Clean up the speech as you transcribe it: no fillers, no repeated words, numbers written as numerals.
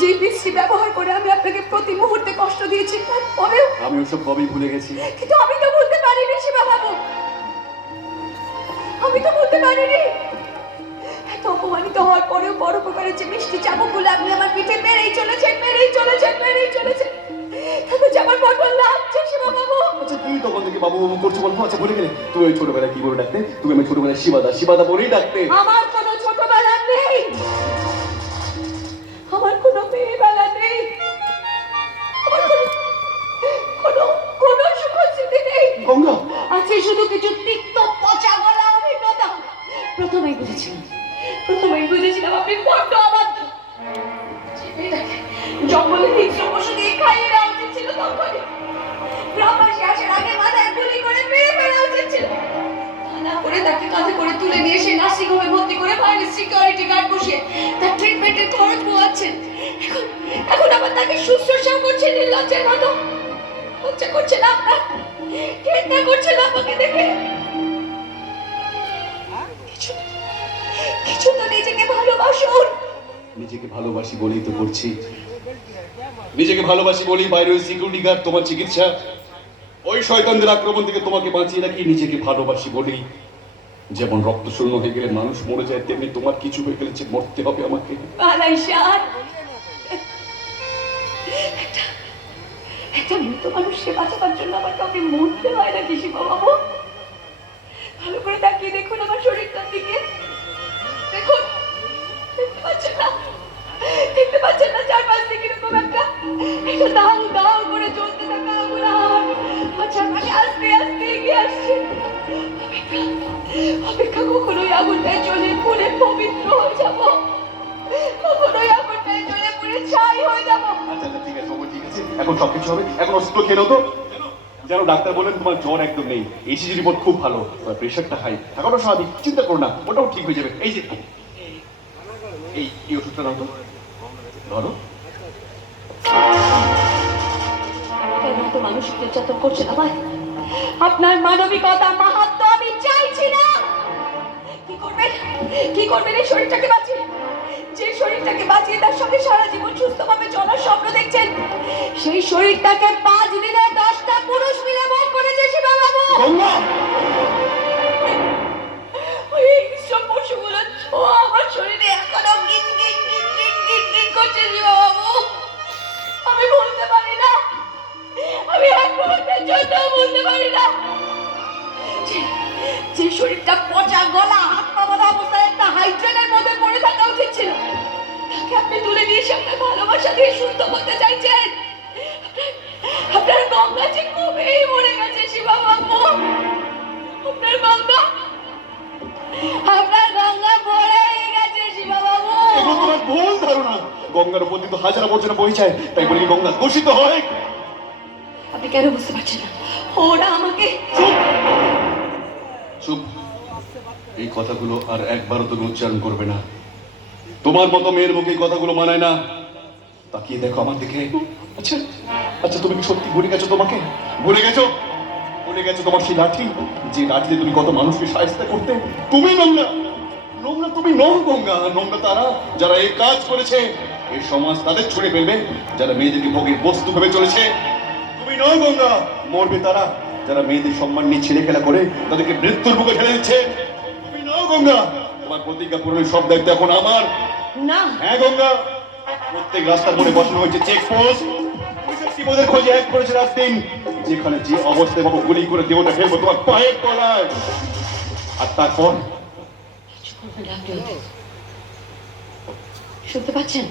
যে বিশ্রী ব্যবহার করে আমি আপনাকে প্রতি মুহূর্তে কষ্ট দিয়েছি, তারপরেও আমি ওসব কবেই ভুলে গেছি। কিন্তু আমি তো বলতে পারিনি শিবাবাবু, আমি তো বলতে পারিনি। এত অপমানিত হওয়ার পরেও বড় প্রকারের যে মিষ্টি চাবুকগুলো আপনি আমার পিঠে মেরেই চলেছেন। তাতে যে আমার বড্ড লাগছে শিবাবাবু। আচ্ছা তুই তখন থেকে বাবু বাবু করছো বলতো? আচ্ছা ভুলে গেলে তুমি ওই ছোটবেলায় কি বলে ডাকতে? তুমি আমি ছোটবেলায় শিবাদা বলেই ডাকতে। আমার কোনো ছোটবেলা নেই, আমার কোনো মেয়েবেলা নেই, আমার কোনো সুখ স্মৃতি নেই। গঙ্গা আছে শুধু কিছু তিক্ত পচা গলা অভিজ্ঞতা। প্রথমেই বুঝেছিলাম আপনি বড্ড অবাধ্য। জঙ্গলে হিংস্র পশু দিয়ে খাইয়ে দেওয়া উচিত ছিল, তখনই গ্রামবাসী আসার আগে মাথায় গুলি করে মেরে ফেলা উচিত ছিল। তা না করে তাকে কাঁধে করে তুলে নিয়ে এসে নার্সিং হোমে ভর্তি করে বাইরে সিকিউরিটি গার্ড বসিয়ে তার ট্রিটমেন্টের খরচ বোয়াচ্ছেন। এখন আবার তাকে শুশ্রূষাও করছেন নির্লজ্জের মতো। লজ্জা করছে না আপনার? ঘেন্না করছে না আমাকে দেখে? কিছু তো নিজেকে ভালোবাসুন। নিজেকে ভালোবাসি বলেই তো করছি। নিজেকে ভালোবাসি বলেই বাইরে ওই সিকিউরিটি গার্ড তোমার চিকিৎসা, ওই শয়তানদের আক্রমণ থেকে তোমাকে বাঁচিয়ে রাখি। নিজেকে ভালোবাসি বলেই যেমন রক্ত শূন্য হয়ে গেলে মানুষ মরে যায়, তেমনি তোমার কিছু হয়ে গেলে যে মরতে হবে আমাকে। একটা মৃত মানুষকে বাঁচাবার জন্য আমার কাউকে মরতে হয় নাকি শিববাবু? ভালো করে তাকিয়ে দেখুন আমার শরীরটার দিকে। দেখুন, দেখতে পাচ্ছেন না চারপাশ থেকে এরকম একটা দাউ করে চলতে থাকা আগুন আমার চারপাশে আস্তে এগিয়ে আসছে। অপেক্ষা কখনোই আগুনটায় জ্বলে পুড়ে পবিত্র হয়ে যাব, কখনোই আগুনটায় জ্বলে পুড়ে ছাই হয়ে যাব। আচ্ছা ঠিক আছে, ঠিক আছে, এখন সবকিছু হবে। এখন ওষুধ খেয়ে নাও তো। যেন ডাক্তার বলেন তোমার জ্বর একদম নেই, ইসিজি রিপোর্ট খুব ভালো, প্রেশারটা হাই, এখনো স্বাভাবিক, চিন্তা করো না, ওটাও ঠিক হয়ে যাবে। এই যে এই ওষুধটা নাও তো, ধরো। কেন তো মানসিক নির্যাতন করছেন আমায়? আপনার মানবিকতা মাহাত্ম্য আমি চাইছি না। কি করবেন এই শরীরটাকে বাঁচিয়ে? যে শরীরটাকে বাঁচিয়ে তার সঙ্গে সারা জীবন সুস্থভাবে চলার স্বপ্ন দেখছেন, সেই শরীরটাকে 5 দিনে 10টা পুরুষ মিলে ভোগ করেছে শিবাবাবু। ওই সব পশুগুলো আমার শরীরে এখনো গিন করছে শিবাবাবু। আমি বলতে পারি না, আমি এক মুহূর্তের জন্য বলতে পারি না। যে শরীরটা পচা গলা হাত পা বাঁধা অবস্থায় একটা হাইড্রেনের মধ্যে পড়ে থাকা উচিত ছিল, তাকে আপনি তুলে নিয়ে এসে আপনার ভালোবাসা দিয়ে সুস্থ করতে চাইছেন। আপনার গঙ্গা যে কবেই মরে গেছে শিবাবাবু। আপনার গঙ্গা পড়ে গেছে শিবাবাবু। এগুলো তোমার ভুল ধারণা। গঙ্গার উপর দিয়ে তো হাজার আবর্জনা বয়ে যায়, তাই বলি গঙ্গা দূষিত হয়। আপনি কেন বুঝতে পারছেন না? ওরা আমাকে চুপ। এই কথাগুলো আর একবারও তুমি উচ্চারণ করবে না। তোমার মতো মেয়ের মুখে এই কথাগুলো মানায় না। তাকিয়ে দেখো আমার দিকে। আচ্ছা তুমি কি সত্যি ভুলে গেছো? ভুলে গেছো তোমার সেই লাঠি, যে লাঠিতে তুমি কত মানুষকে সাহায্য করতে? তুমি নোংরা তুমি নও গঙ্গা। নোংরা তারা যারা এই কাজ করেছে। এই সমাজ তাদের ছুড়ে ফেলবে যারা মেয়েদেরকে ভোগের বস্তু ভেবে চলেছে। তুমি নও গঙ্গা। মরবে তারা যারা মেয়েদের সম্মান নিয়ে ছেলে খেলা করে তাদেরকে মৃত্যুর বুকে ঠেলে দিচ্ছে। তুমি নও গঙ্গা। তোমার প্রতিজ্ঞা পূরণের সব দায়িত্ব এখন আমার। না। হ্যাঁ গঙ্গা, প্রত্যেক রাস্তার মোড়ে বসানো হয়েছে চেকপোস্ট। ওদের খোঁজে এক করেছে রাত দিন, যেখানে যে অবস্থায় বাবু গুলি করে দেহটা ফেলবো তোমার পায়ের তলায়। আর তারপর শুনতে পাচ্ছেন?